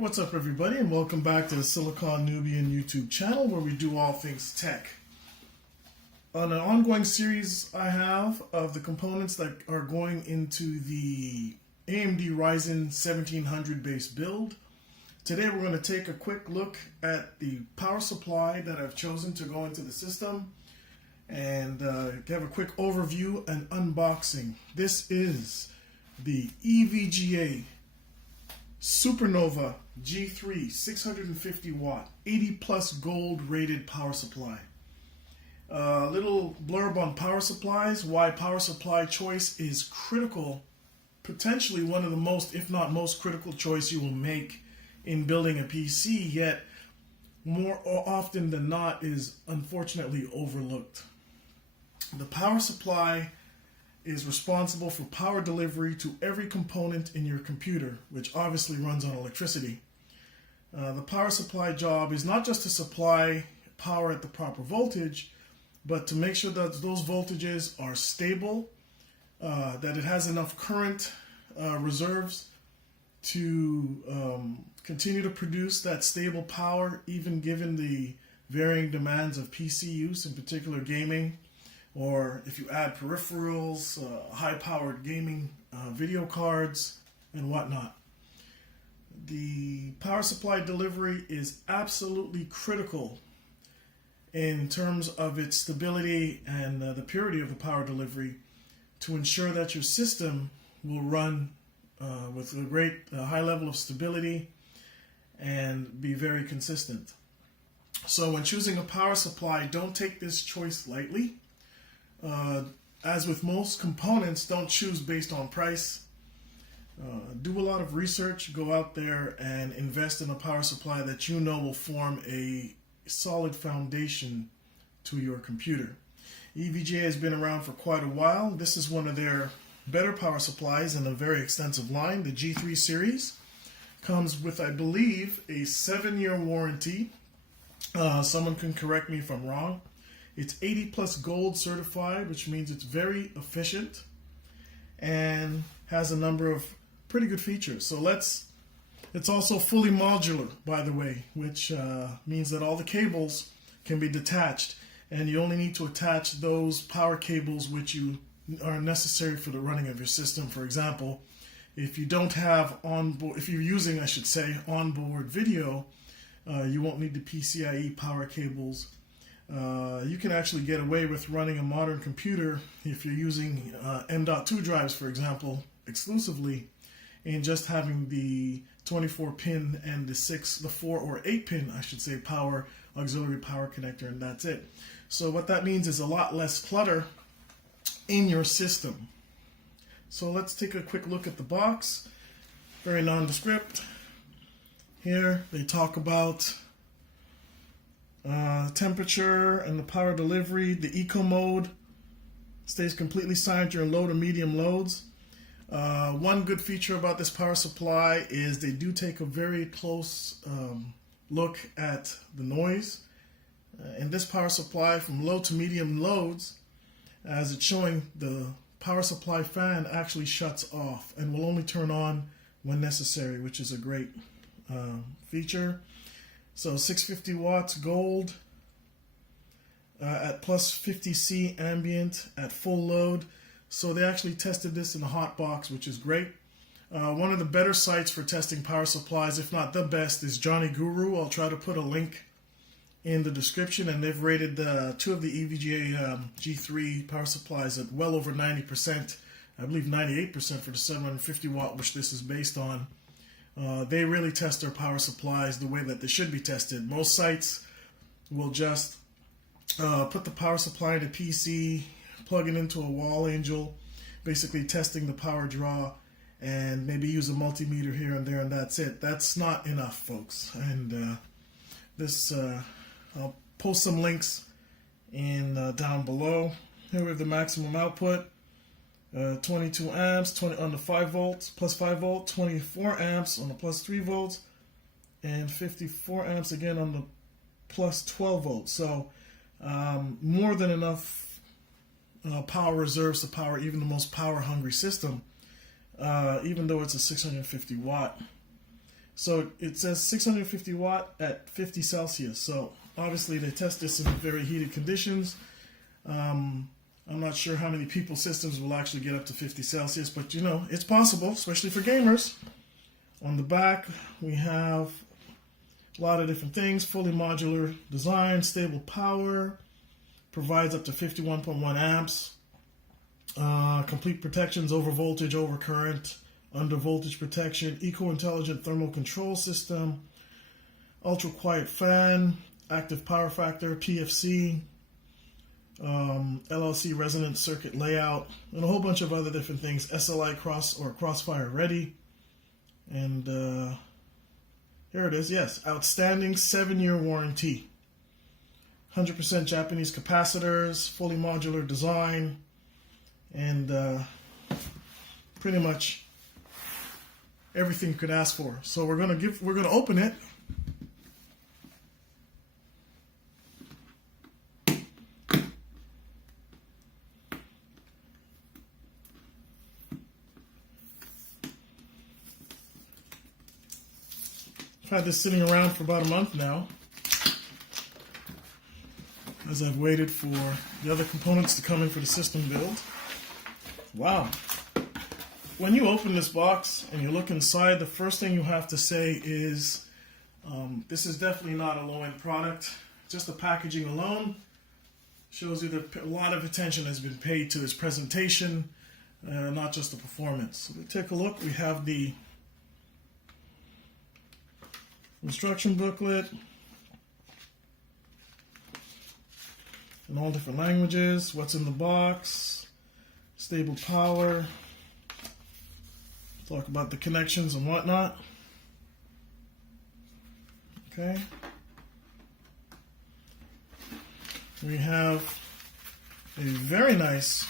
What's up everybody, and welcome back to the Silicon Nubian YouTube channel where we do all things tech. On an ongoing series I have of the components that are going into the AMD Ryzen 1700 base build, today we're going to take a quick look at the power supply that I've chosen to go into the system and give a quick overview and unboxing. This is the EVGA Supernova G3 650 watt 80 plus gold rated power supply. Little blurb on power supplies, why power supply choice is critical, potentially one of the most, if not most critical choice you will make in building a PC, yet more often than not is unfortunately overlooked. The power supply is responsible for power delivery to every component in your computer, which obviously runs on electricity. The power supply job is not just to supply power at the proper voltage, but to make sure that those voltages are stable, that it has enough current reserves to continue to produce that stable power, even given the varying demands of PC use, in particular gaming, or if you add peripherals, high-powered gaming video cards, and whatnot. The power supply delivery is absolutely critical in terms of its stability and the purity of the power delivery to ensure that your system will run with a great high level of stability and be very consistent. So when choosing a power supply, don't take this choice lightly. As with most components, don't choose based on price. Do a lot of research, go out there and invest in a power supply that you know will form a solid foundation to your computer. EVGA has been around for quite a while. This is one of their better power supplies in a very extensive line. The G3 series comes with, I believe, a 7-year warranty. Someone can correct me if I'm wrong. It's 80 plus gold certified, which means it's very efficient and has a number of pretty good features. So it's also fully modular, by the way, which means that all the cables can be detached, and you only need to attach those power cables which are necessary for the running of your system. For example, if you don't have if you're using, I should say, onboard video, you won't need the PCIe power cables. You can actually get away with running a modern computer if you're using M.2 drives, for example, exclusively, and just having the 24 pin and the 4 or 8 pin, I should say, power auxiliary power connector, and that's it. So what that means is a lot less clutter in your system. So let's take a quick look at the box. Very nondescript. Here they talk about temperature and the power delivery. The eco mode stays completely silent during low to medium loads. One good feature about this power supply is they do take a very close look at the noise. In this power supply, from low to medium loads, as it's showing, the power supply fan actually shuts off and will only turn on when necessary, which is a great feature. So 650 watts gold at plus 50C ambient at full load. So they actually tested this in a hot box, which is great. One of the better sites for testing power supplies, if not the best, is Johnny Guru. I'll try to put a link in the description, and they've rated two of the EVGA G3 power supplies at well over 90%. I believe 98% for the 750 watt, which this is based on. They really test their power supplies the way that they should be tested. Most sites will just put the power supply in a PC, plug it into a wall angel, basically testing the power draw, and maybe use a multimeter here and there, and that's it. That's not enough, folks. And I'll post some links in down below. Here we have the maximum output. 22 amps on the 5 volts, plus 5 volt, 24 amps on the plus 3 volts, and 54 amps again on the plus 12 volts. So more than enough power reserves to power even the most power hungry system, even though it's a 650 watt. So it says 650 watt at 50 Celsius. So obviously they test this in very heated conditions. I'm not sure how many people's systems will actually get up to 50 Celsius, but you know, it's possible, especially for gamers. On the back, we have a lot of different things. Fully modular design, stable power, provides up to 51.1 amps. Complete protections over voltage, over current, under voltage protection, eco-intelligent thermal control system, ultra quiet fan, active power factor, PFC, LLC resonant circuit layout, and a whole bunch of other different things. SLI crossfire ready. And here it is. Yes, outstanding 7-year warranty. 100% Japanese capacitors, fully modular design, and pretty much everything you could ask for. So we're gonna open it. I've had this sitting around for about a month now, as I've waited for the other components to come in for the system build. Wow. When you open this box and you look inside, the first thing you have to say is, this is definitely not a low-end product. Just the packaging alone shows you that a lot of attention has been paid to its presentation, not just the performance. So we take a look. We have the instruction booklet in all different languages, what's in the box, stable power, talk about the connections and whatnot. Okay. We have a very nice,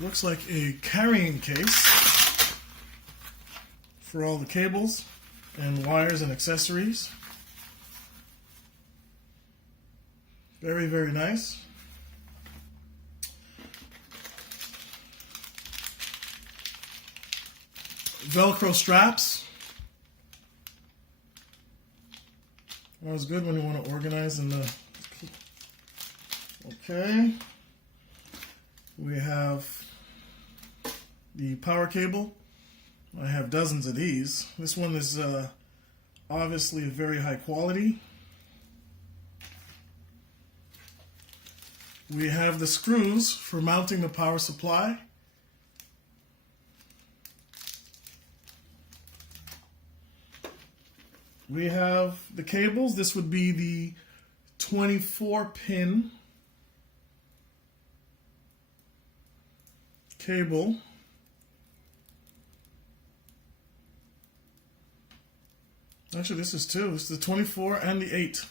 looks like a carrying case for all the cables and wires and accessories. Very, very nice. Velcro straps. Always good when you want to organize in the... Okay. We have the power cable. I have dozens of these. This one is obviously very high quality. We have the screws for mounting the power supply. We have the cables. This would be the 24-pin cable. Actually, this is two. It's the 24 and the 8.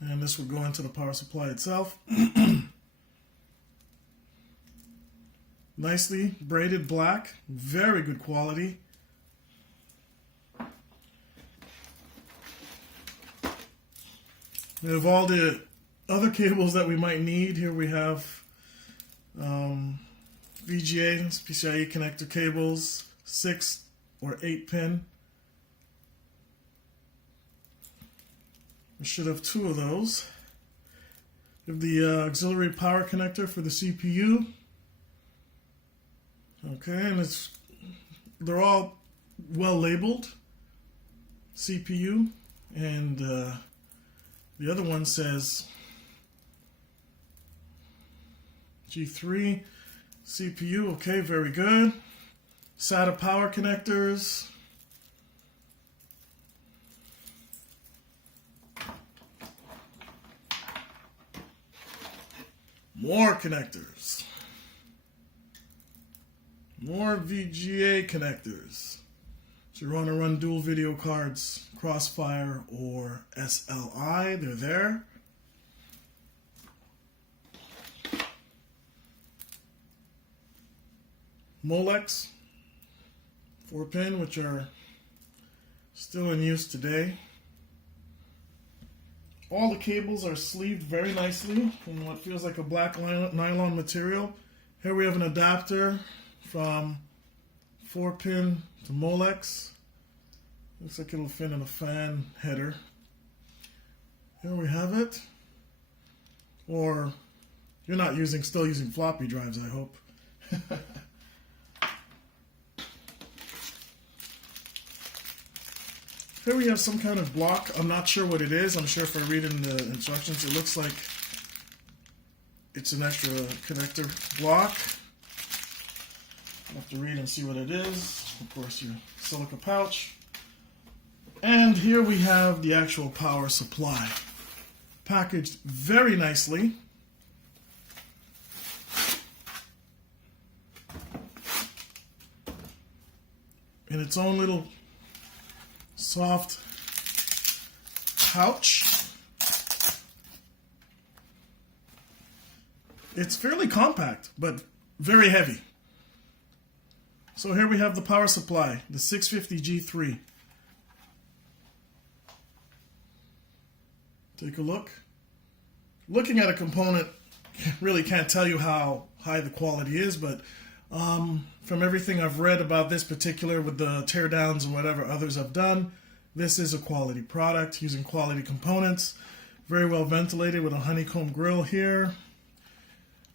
And this would go into the power supply itself. Nicely braided black, very good quality. We have all the other cables that we might need. Here we have VGA, PCIe connector cables, 6 or 8 pin. We should have 2 of those. We have the auxiliary power connector for the CPU. Okay, and they're all well labeled. CPU, and the other one says G3 CPU. Okay, very good. SATA power connectors. More connectors. More VGA connectors. So you want to run dual video cards, Crossfire or SLI, they're there. Molex 4-pin, which are still in use today. All the cables are sleeved very nicely in what feels like a black nylon material. Here we have an adapter from 4-pin to Molex. Looks like it'll fit in a fan header. Here we have it. Or you're not still using floppy drives, I hope. Here we have some kind of block. I'm not sure what it is. I'm sure if I read in the instructions, it looks like it's an extra connector block. I'll have to read and see what it is. Of course, your silica pouch. And here we have the actual power supply, packaged very nicely. In its own little soft pouch. It's fairly compact, but very heavy. So here we have the power supply, the 650G3. Take a look. Looking at a component, really can't tell you how high the quality is, but from everything I've read about this particular, with the teardowns and whatever others have done, this is a quality product using quality components. Very well ventilated with a honeycomb grill here.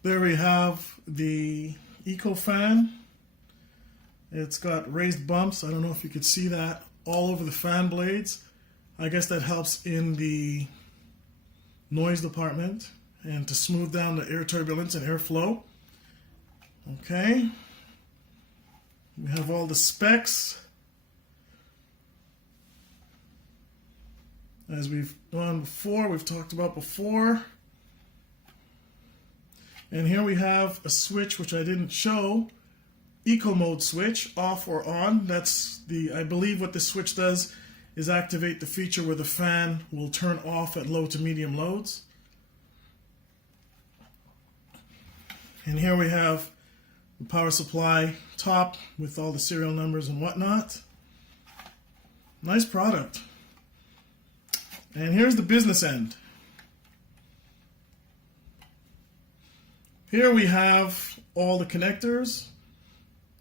There we have the Eco fan. It's got raised bumps. I don't know if you could see that all over the fan blades. I guess that helps in the noise department and to smooth down the air turbulence and airflow. Okay. We have all the specs. As we've done before, we've talked about before. And here we have a switch which I didn't show. Eco mode switch, off or on. That's I believe what this switch does is activate the feature where the fan will turn off at low to medium loads. And here we have the power supply top with all the serial numbers and whatnot. Nice product. And here's the business end. Here we have all the connectors.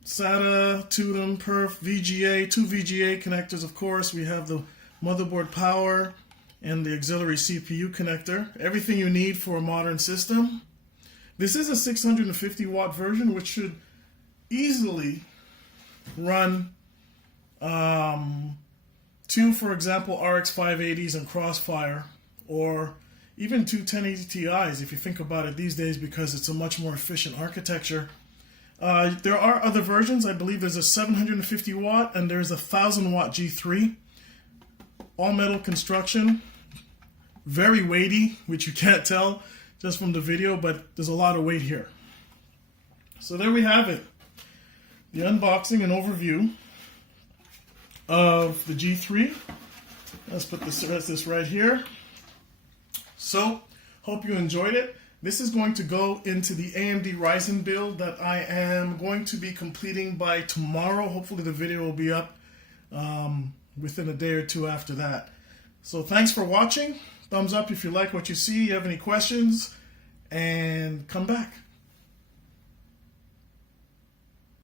SATA, TUDEM, PERF, VGA, 2 VGA connectors, of course. We have the motherboard power and the auxiliary CPU connector. Everything you need for a modern system. This is a 650 watt version, which should easily run 2, for example, RX 580s and Crossfire, or even 2 1080 Ti's if you think about it these days, because it's a much more efficient architecture. There are other versions. I believe there's a 750 watt and there's a 1000 watt G3. All metal construction. Very weighty, which you can't tell just from the video, but there's a lot of weight here. So there we have it. The unboxing and overview of the G3. Let's put this right here. So, hope you enjoyed it. This is going to go into the AMD Ryzen build that I am going to be completing by tomorrow. Hopefully the video will be up within a day or two after that. So thanks for watching. Thumbs up if you like what you see, you have any questions, and come back.